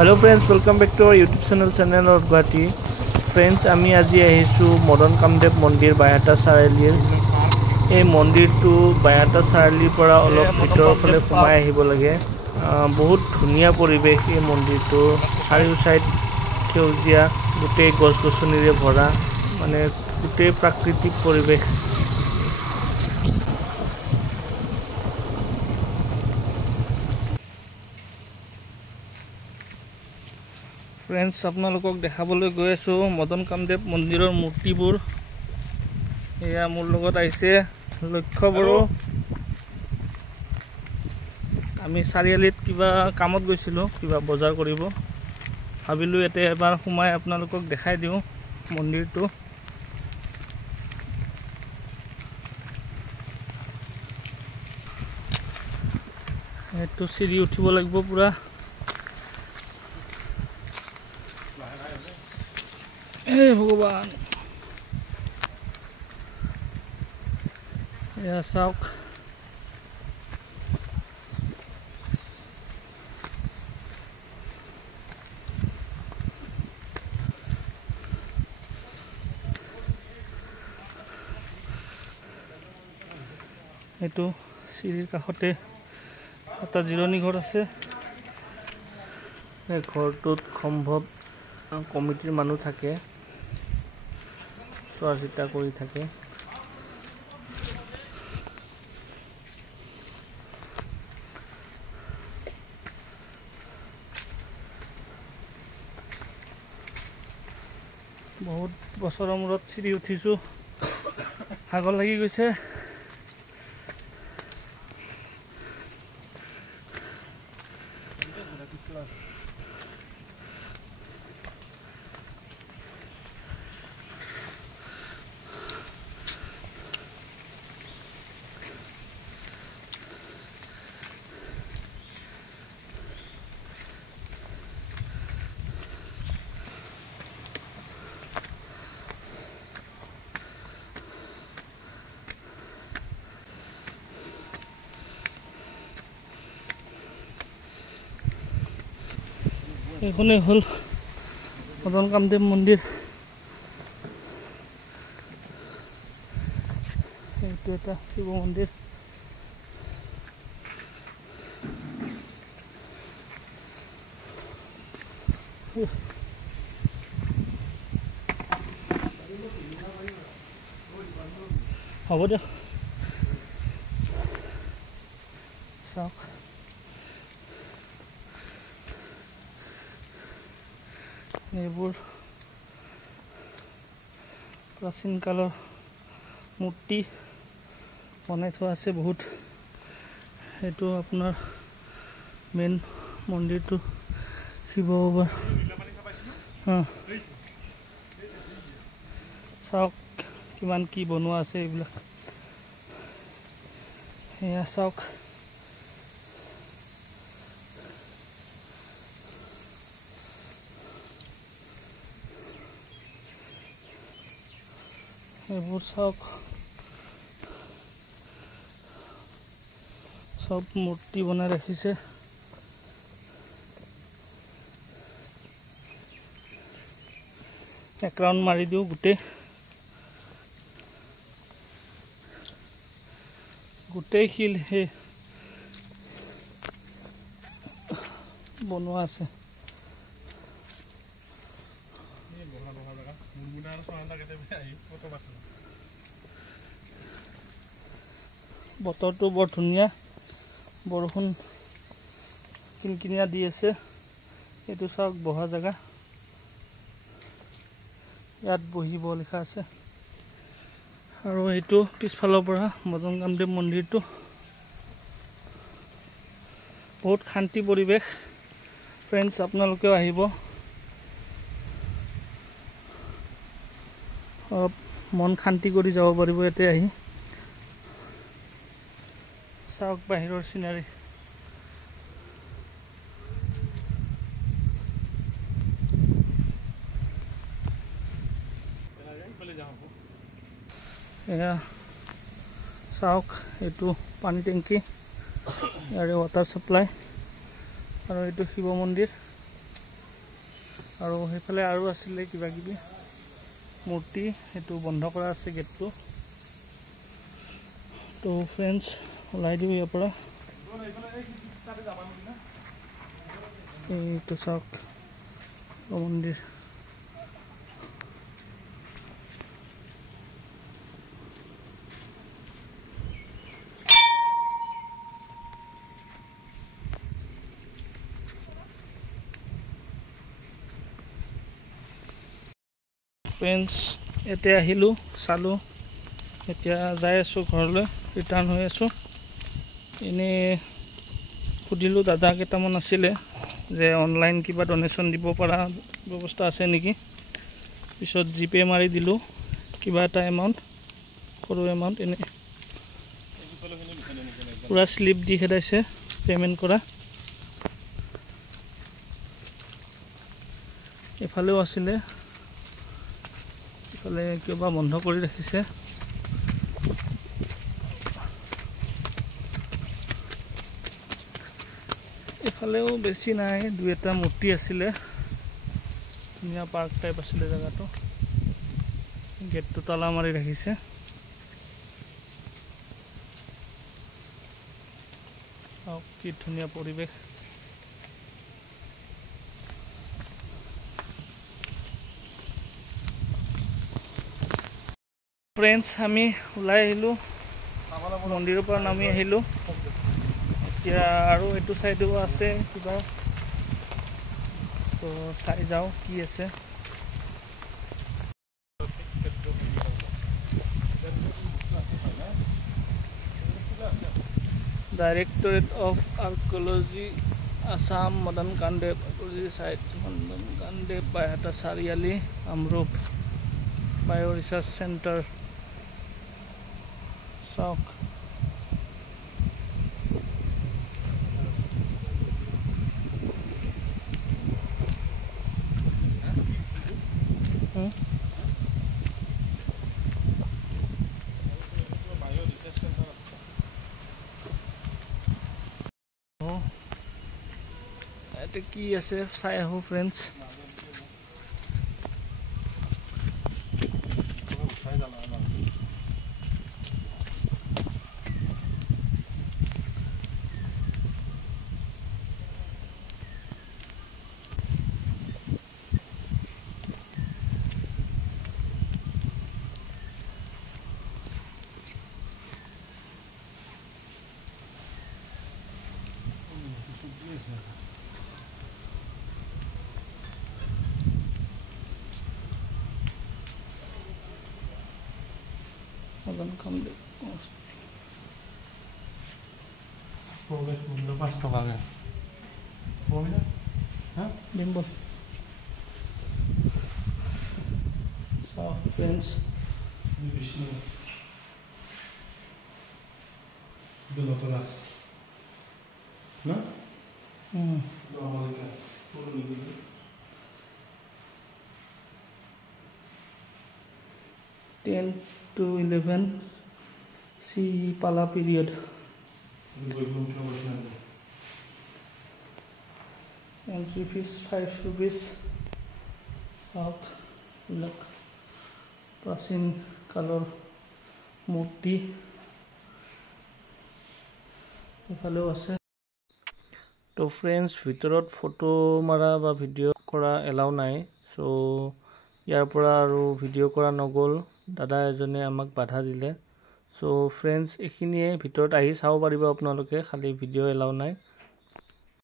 Hello friends, welcome back to our YouTube channel of Guwahati. Friends, আমি আজি আহিছো মদন কামদেৱ মন্দিৰ বাইহাটা চাৰিআলিৰ এই মন্দিৰটো বাইহাটা চাৰিআলিৰ পৰা অলপ ভিতৰৰ ফালে সোমাই আহিব লাগে বহুত ধুনীয়া পৰিবেশ এই মন্দিৰটো চাৰিও সাইড সেউজীয়া গোটেই গছ-গছনিৰে ভৰা মানে গোটেই প্ৰাকৃতিক পৰিবেশ Friends, আপোনালোকক দেখাবলৈ গৈ আছো মদন কামদেৱ মন্দিৰৰ মূৰ্তিবোৰ এয়া মোৰ লগত আহিছে লক্ষ্য বড়ো আমি চাৰিআলিত কিবা কামত গৈছিলো কিবা বজাৰ কৰিব ভাবিলো এতে এবাৰ সোমাই আপোনালোকক দেখাই দিও মন্দিৰটো এটো চিৰি উঠিব লাগিব পুৰা हे भगवान या साउक एटो सिरिर काखते এটা জিৰণি ঘৰ আছে এই ঘৰটোত সম্ভৱ কমিটিৰ মানুহ থাকে চোৱাচিতা কৰি থাকে বহুত বছৰৰ মূৰত চিৰি উঠিছো ভাগৰ লাগি গৈছে এখনে হল মদন কামদেৱ মন্দিৰ এইটো এটা শিৱ মন্দিৰ হ'ব দিয়ক চাওক এইবোৰ প্ৰাচীন কালৰ মূৰ্তি বনাই থোৱা আছে বহুত এইটো আপোনাৰ মেইন মন্দিৰটো শিৱ বাবা চাওক কিমান কি বনোৱা আছে এইবিলাক এয়া চাওক এইবোৰ চাওক সব মূৰ্তি বনাই ৰাখিছে এক ৰাউণ্ড মাৰি দিও গোটেই শিল হে বনোৱা আছে বতৰটো বৰ ধুনীয়া বৰষুণ কিনকিনিয়া দি আছে এইটো চাওক বহা জায়গা ইয়াত বহিব লিখা আছে আৰু এইটো পিছফালৰ পৰা মদন কামদেৱ মন্দিৰটো বহুত শান্তি পৰিবেশ ফ্ৰেণ্ডছ আপোনালোকেও আহিব মন শান্তি কৰি যাব পাৰিব এতে আহি চাওক বাহিৰৰ সিনাৰি এয়া চাওক এইটো পানী টেংকি ইয়াৰে ৱাটাৰ সাপ্লাই আৰু এইটো শিৱ মন্দিৰ আৰু সেইফালে আৰু আছিলে কিবা কিবি মূৰ্তি, সেইটো বন্ধ কৰা আছে গেটটো। তো ফ্ৰেণ্ডছ ওলাই দিওঁ ইয়াৰ পৰা। এইটো চাওক মন্দিৰ। ফ্ৰেণ্ডছ এতিয়া আহিলোঁ, চালোঁ, এতিয়া যাই আছোঁ ঘৰলৈ, ৰিটাৰ্ণ হৈ আছোঁ। এনেই সুধিলোঁ, দাদা কেইটামান আছিলে যে অনলাইন কিবা ডনেশ্যন দিব পৰা ব্যৱস্থা আছে নেকি। পিছত জিপে' মাৰি দিলোঁ কিবা এটা এমাউণ্ট, সৰু এমাউণ্ট, এনেই পূৰা শ্লিপ দি খেদাইছে পে'মেণ্ট কৰা। এফালেও আছিলে, ইফালে কিবা বন্ধ কৰি ৰাখিছে। এফালেও বেছি নাই, দুই এটা মূৰ্তি আছিলে, ধুনীয়া পাৰ্ক টাইপ আছিলে জেগাটো। গেটটো তলা মাৰি ৰাখিছে। চাওক কি ধুনীয়া পৰিৱেশ। ফ্ৰেণ্ডছ আমি ওলাই আহিলোঁ, মন্দিৰৰ পৰা নামি আহিলোঁ। এতিয়া আৰু এইটো চাইডেও আছে কিবা, তো চাই যাওঁ কি আছে। Directorate of archaeology Assam, Madan Kamdev archaeology site, Madan Kamdev Baihata Chariali, Kamrup, বায়' ৰিচাৰ্চ চেণ্টাৰ। চাওক ইয়াতে কি আছে চাই আহোঁ ফ্ৰেণ্ডছ। মদন কামদেৱ মূল্য 5 টকাকে ডিম্বল। চাওক friends, ten to 11 CE Pala period. Entry fees 5 rupees. প্ৰাচীন কালৰ মূৰ্তি এফালেও আছে। তো ফ্ৰেণ্ডছ, ভিতৰত ফটো মাৰা বা ভিডিঅ' কৰা এলাও নাই, চ' ইয়াৰ পৰা আৰু ভিডিঅ' কৰা নগ'ল। দাদা এজনে আমাক বাধা দিলে। চ' ফ্ৰেণ্ডছ, এইখিনিয়ে, ভিতৰত আহি চাব পাৰিব আপোনালোকে, খালি ভিডিঅ' এলাও নাই।